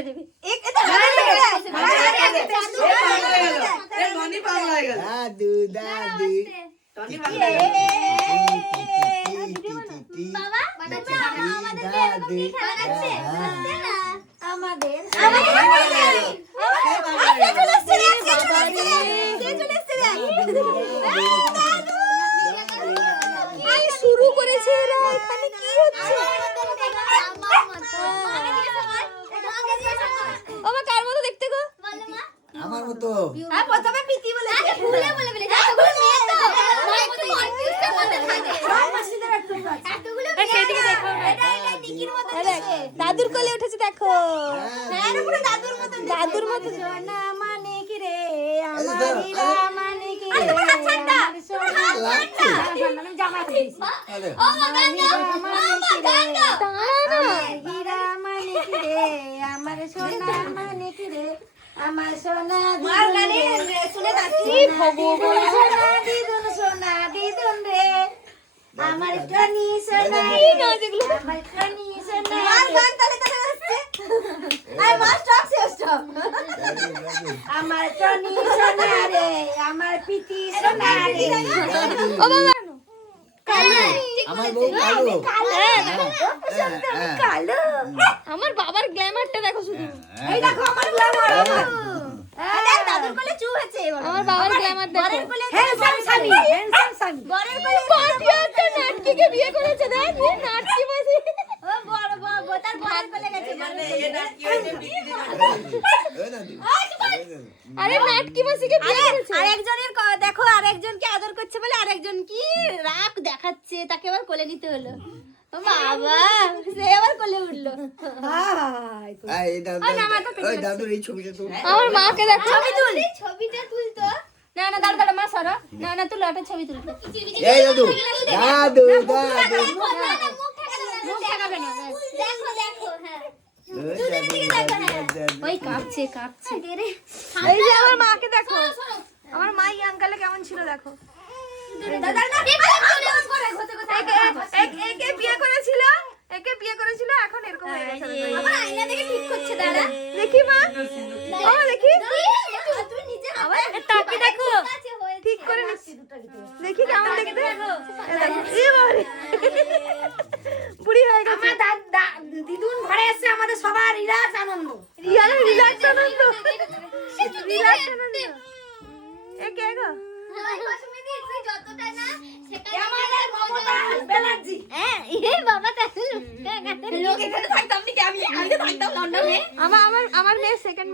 করে দিবি দাদু দাদি। দাদি আমাদের আমার মতো হ্যাঁ প্রথমে প্রীতি বলে সেদিকে দেখো দাদুর কোলে উঠেছে দেখো। দাদুর মতো দাদুর মতো সোনা মানে কি রে? আমার মানে কি রে? আমার সোনা লাগছে। আমি জামা দিয়েছি আরে, আমার হীরা মানে কি রে? আমার সোনা মানে কি রে? আমার সোনা আমার টনি সোনা আমার টনি সোনা দাদু, দাদু। আমার টনি সোনা রে আমার পিতি সোনা রে আমার বউ কালো হ্যাঁ, হ্যাঁ, কালো আমার বাবার গ্ল্যামারটা দেখো শুধু হ্যাঁ, এই দেখো আমার গ্ল্যামার আমার হ্যাঁ। দাদুর কোলে চু হয়েছে আমার বাবার গ্ল্যামার দেখো। হ্যান্ডসাম স্বামী হ্যান্ডসাম স্বামী। বরের কোলে পাটিয়া একটা নাটকিকে বিয়ে করেছে দেখ এই নাটকি মাসি আরে নাটকি মাসিকে বিয়ে করেছে আরেকজনের দেখো আরেকজনকে আদর করছে বলে আরেকজন কি রাগ দেখাচ্ছে তাকে আবার কোলে নিতে হলো বাবা সে আবার কোলে উঠল আমার মাকে দেখো ছবি তুল ছবিটা তুলতো না না দাঁড়া দাঁড়া মা সরো না না তুলো একটা ছবি তুল এই দাদু দাদু দাদু মুখ না দেখো দেখো হ্যাঁ। ওই দাদু, দাদু, দাদু। ওই কাঁপছে কাঁপছে। এই যে আমার মাকে দেখো। আমার মা এই আঙ্কালে কেমন ছিল দেখো। একে- একে বিয়ে করেছিল একে বিয়ে করেছিল এখন এরকম হয়ে গেছে ঠিক করছে দাঁড়া দেখি মা। ও দেখি। আবার দেখো। ঠিক করে নিচ্ছি। দেখি কেমন দেখতে এ দেখো। এ বাবারে। বুড়ি হয়ে গেছে আমার দিদুন ঘরে এসে আমাদের সবার রিলাক্স আনন্দ রিয়াল রিল্যাক্স আনন্দ রিল্যাক্স আনন্দ এ কে গো? আমার মেয়ে সেকেন্ড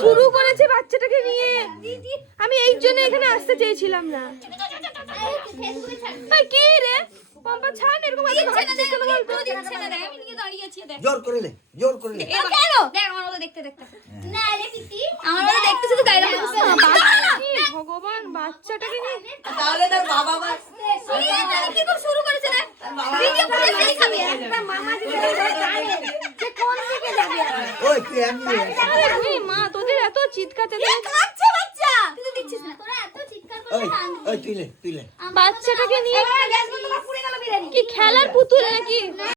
শুরু করেছে বাচ্চাটাকে নিয়ে। আমি এই জন্য এখানে আসতে চেয়েছিলাম না। কি রে? পম্পা ছাড় এরকম এত ভাবছিস কেন আমি নিয়ে দাঁড়িয়ে আছি দেখ। জোর করে লে জোর করে লে কেন? দেখ আমার মতো দেখতে দেখতে। না রে পিতি আমার মতো দেখতে শুধু গাইরা ভগবান বাচ্চাটাকে নিয়ে কি খুব শুরু করেছে রে ভিডিও করে সেই খাবে। একটা মামা দিকে যে কোন দিকে যাবে। ওই তুই আমি মা তোদের এত চিৎকার চেঁচামেচি কাঁদছে বাচ্চা। তুই তো দেখছিস না। ওই ওই তুই লে তুই লে বাচ্চাটাকে নিয়ে কি খেলার পুতুল নাকি